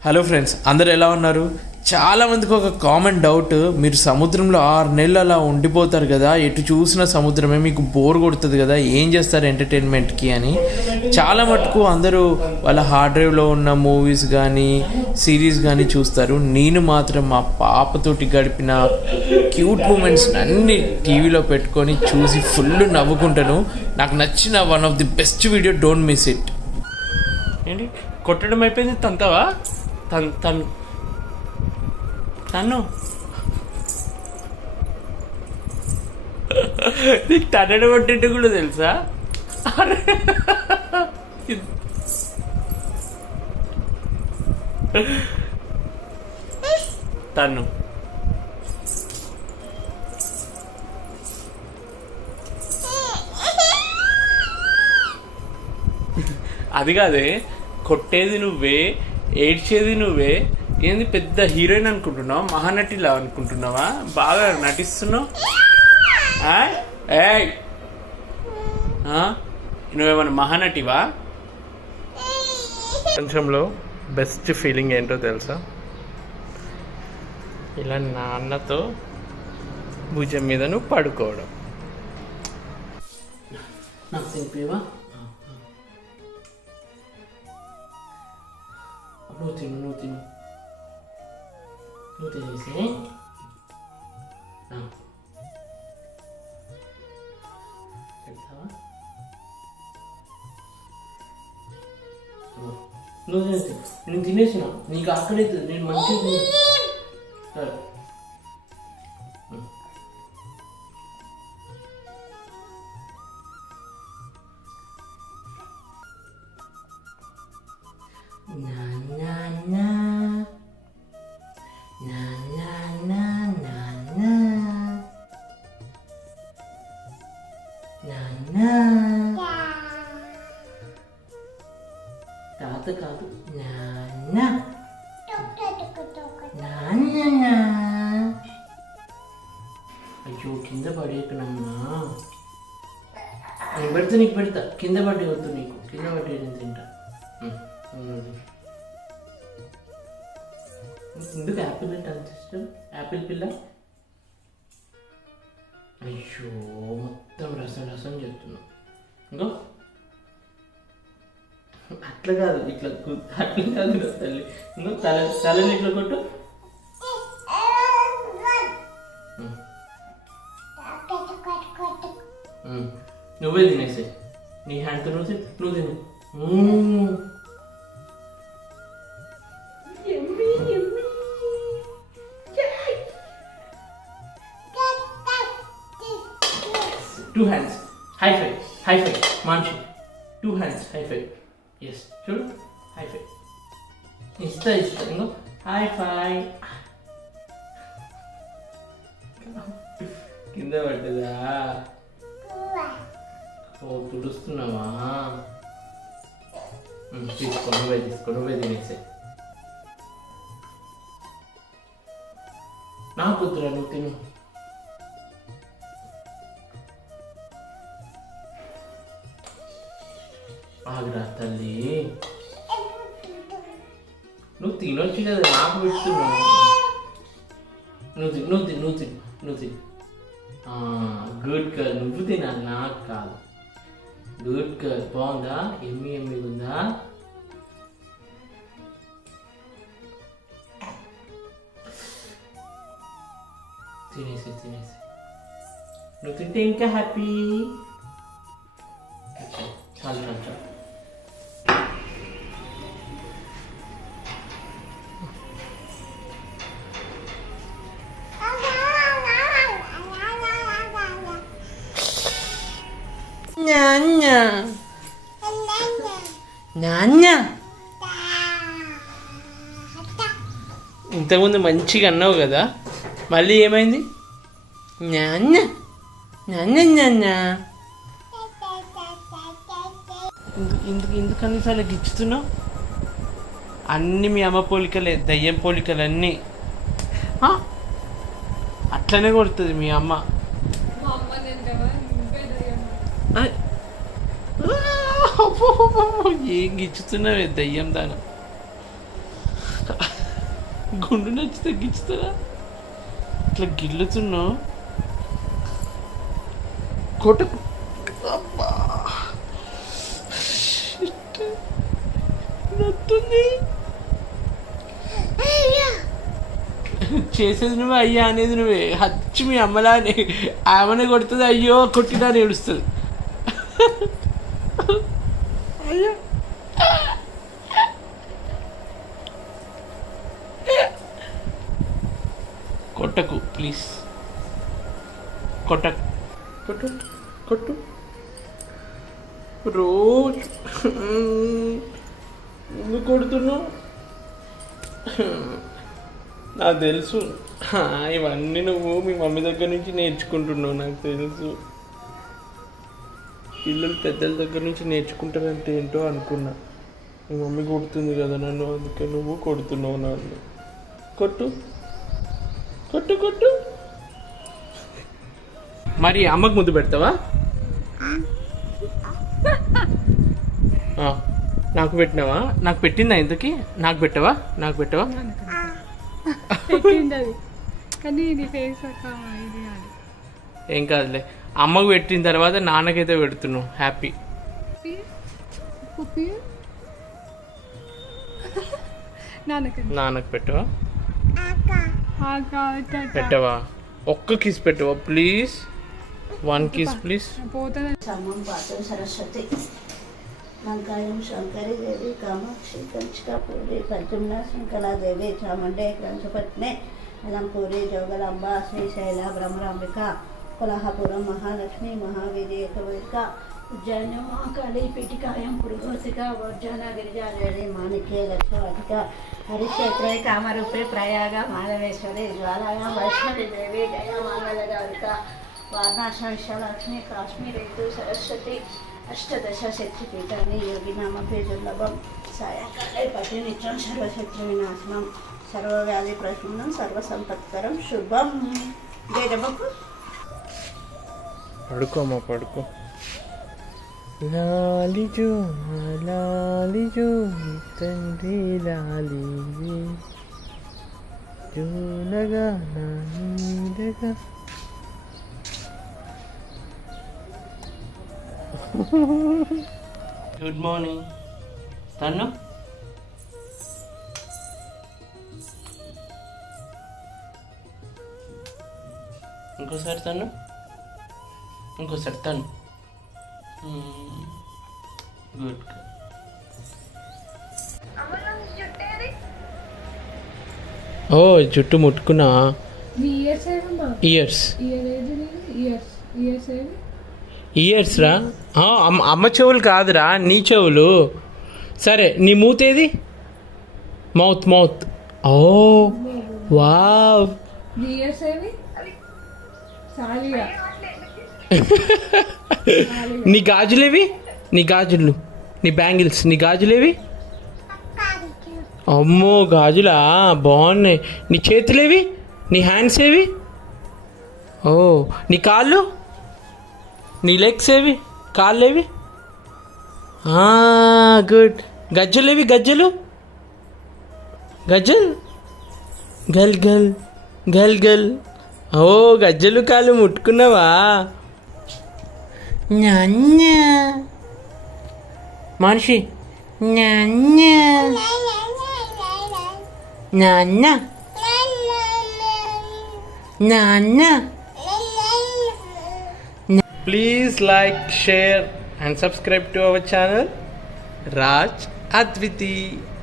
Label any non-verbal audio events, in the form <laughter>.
Hello friends అందరు ఎలా ఉన్నారు? చాలా మందికి ఒక కామన్ డౌట్ మీరు సముద్రంలో ఆరు నెలలు అలా ఉండిపోతారు కదా ఎటు చూసిన సముద్రమే మీకు బోర్ కొడుతుంది కదా ఏం చేస్తారు ఎంటర్టైన్మెంట్కి అని. చాలా మటుకు అందరూ వాళ్ళ హార్డ్ డ్రైవ్లో ఉన్న మూవీస్ కానీ సిరీస్ కానీ చూస్తారు. నేను మాత్రం మా పాపతోటి గడిపిన క్యూట్ మూమెంట్స్ అన్ని టీవీలో పెట్టుకొని చూసి ఫుల్ నవ్వుకుంటాను. నాకు నచ్చిన one of the best video don't miss it ఏంటి? కొట్టడం అయిపోయింది తంతావా? తన్ తను తను. నీకు తన్నడం అంటే కూడా తెలుసా? తను. అది కాదే కొట్టేది నువ్వే ఏడ్చేది నువ్వే? ఏంది పెద్ద హీరోయిన్ అనుకుంటున్నావా? మహానటిలా అనుకుంటున్నావా? బాగా నటిస్తున్నావు? ఏయ్! ఆ? నువ్వేమన్నా మహానటివా? ప్రపంచంలో బెస్ట్ ఫీలింగ్ ఏంటో తెలుసా? ఇలా నాన్నతో భుజం మీద నువ్వు పడుకోవడం. నాకు తినిపివా నువ్వు తిను నువ్వు తిను నువ్వు తినేసి. పెడతావా. నువ్వు తినేసి నేను తినేసిన నీకు ఆకలి నేను మంచిగా సరే కాదు. నాన్న. నాన్న అయ్యో కింద పడేయకునమ్మా నేను పెడితే నీకు పెడతా. కింద పడే వద్దు నీకు. కింద పడే నేను తింటా. ఎందుకు యాపిల్ అంటే అంత ఇష్టం? యాపిల్ పిల్ల? అయ్యో మొత్తం రసం రసం చెప్తున్నా ఇంకో? అట్లా కాదు ఇట్లా అట్లా కాదు తల్లి. ఇంకో తల తలని ఇట్లా కొట్టు. ఉమ్. నువ్వే తినేసే. నీ హ్యాండ్తో నువ్వు నువ్వు తిను. Two hands high five high five Manshi two hands high five yes చూడు హై ఫై ఇస్తా ఇస్తా ఇంకో హై ఫై కింద పడ్డదా ఓ తుడుస్తున్నావా? ఉమ్, తీసుకో నువ్వే తీసుకో నువ్వే తినేసే. నాకు వద్దురా నువ్వు తిను. నువ్వు తినొచ్చు కదా నాకు పెడుతున్నావు నువ్వు తిను నువ్వు తిను నువ్వు తిను నువ్వు తిను గుడ్ గర్ల్ నువ్వు తినాలి నాకు కాదు గుడ్ గర్ల్ బాగుందా ఎమ్మి ఎమ్మి ఉందా తినేసి తినేసి నువ్వు తింటే ఇంకా హ్యాపీ చాలు చాలు చాలు నాన్న నాన్న ఇంతకుముందు మంచిగా అన్నావు కదా మళ్ళీ ఏమైంది? నాన్న. నాన్న నాన్న. ఎందుకు ఎందుకు ఎందుకని గిచ్చుతున్నావు? అన్ని మీ అమ్మ పోలికలే దయ్యం పోలికలు అన్నీ అట్లనే కొడుతుంది మీ అమ్మ. ఏం గిచ్చుతున్నావే దయ్యం దాన? గుండు నచ్చి తగ్గించుతారా ఇట్లా గిల్లుతున్నావు? కొట్టకు అబ్బా. చేసేది నువ్వే అయ్యా అనేది నువ్వే. హచ్చి మీ అమ్మలానే. ఆమెనే కొడుతుంది అయ్యో కొట్టినా ఏడుస్తుంది. కొట్టకు ప్లీజ్ కొట్టకు. కొట్టు కొట్టు. రోజు. ఎందుకు కొడుతున్నావు? నాకు తెలుసు. ఇవన్నీ నువ్వు మీ మమ్మీ దగ్గర నుంచి నేర్చుకుంటున్నావు నాకు తెలుసు. పిల్లలు పెద్దల దగ్గర నుంచి నేర్చుకుంటారంటే ఏంటో అనుకున్నా. మీ మమ్మీ కొడుతుంది కదా నన్ను అందుకే నువ్వు కొడుతున్నావు నన్ను. కొట్టు కొట్టు కొట్టు. మరి అమ్మకు ముద్దు పెడతావా? నాకు పెట్టినావా? నాకు పెట్టిందా ఇంతకి? నాకు పెట్టవా? నాకు పెట్టవా? కానీ ఇది ఫేస్ ఏం కాదులే. అమ్మకు పెట్టిన తర్వాత నాన్నకైతే పెడుతున్నావు. హ్యాపీ నాన్నకు పెట్టవా? పెట్టవా? ఒక్క కిస్ పెట్టవా ప్లీజ్ వన్ కిస్ ప్లీజ్ పోతుంది సమం పాత్ర సరస్వతి. మంకాయం శంకరి దేవి కామాక్షి కంచికాపూరి పద్మన శంకరాదేవి చాముండే గ్రంథపత్నే అలంపూరి జోగలాంబ శ్రీశైల భ్రమరాంబిక కొల్హాపురం మహాలక్ష్మి మహావీరి ఏకవైక ఉజ్జయిని మహాకాళి పీఠికాయం పురుగోతిక వర్జన గిరిజాలేడి మాణిక్య లక్ష్మవాటిక హరిక్షేత్రే కామరూపే ప్రయాగ మాధవేశ్వరి జ్వాలాయ వైష్ణవి దేవి జయ మంగళగారిక వారణాసి విశాలక్ష్మి కాశ్మీర్ రైతు సరస్వతి అష్టదశ శక్తిపీఠాన్ని యోగినామపి దుర్లభం సాయంకాలే పతినిత్యం సర్వశత్రు వినాశనం సర్వవ్యాధి ప్రశమనం సర్వసంపత్కరం శుభం జయజబకు పడుకో అమ్మా పడుకో. లాలిజు లాలిజు తండ్రి లాలి జోనగా నీడగా గుడ్ మార్నింగ్ తను ఇంకోసారి తను ఇంకోసారి తను గుడ్. ఓ జుట్టు ముట్టుకున్నా. ఇయర్స్ ఇయర్స్ రా? అమ్మ చెవులు కాదురా నీ చెవులు. సరే నీ మూతేది మౌత్ మౌత్ ఓ వావ్. మీ ఇయర్స్ ఏవి సాలిగా <laughs> నీ గాజులేవి నీ గాజులు. నీ బ్యాంగిల్స్. నీ గాజులేవి అమ్మో గాజులా? బాగున్నాయి. నీ చేతులేవి నీ హ్యాండ్స్ ఏవి? ఓ నీ కాళ్ళు? నీ లెగ్స్ ఏవి? కాళ్ళు ఏవి? గుడ్. గజ్జలేవి గజ్జలు? గజ్జలు? గల్ గల్. గల్ గల్. ఓ గజ్జలు కాళ్ళు ముట్టుకున్నావా? నాన్న మనిషి నాన్న నాన్న నాన్న please like share and subscribe to our channel Raj Adviti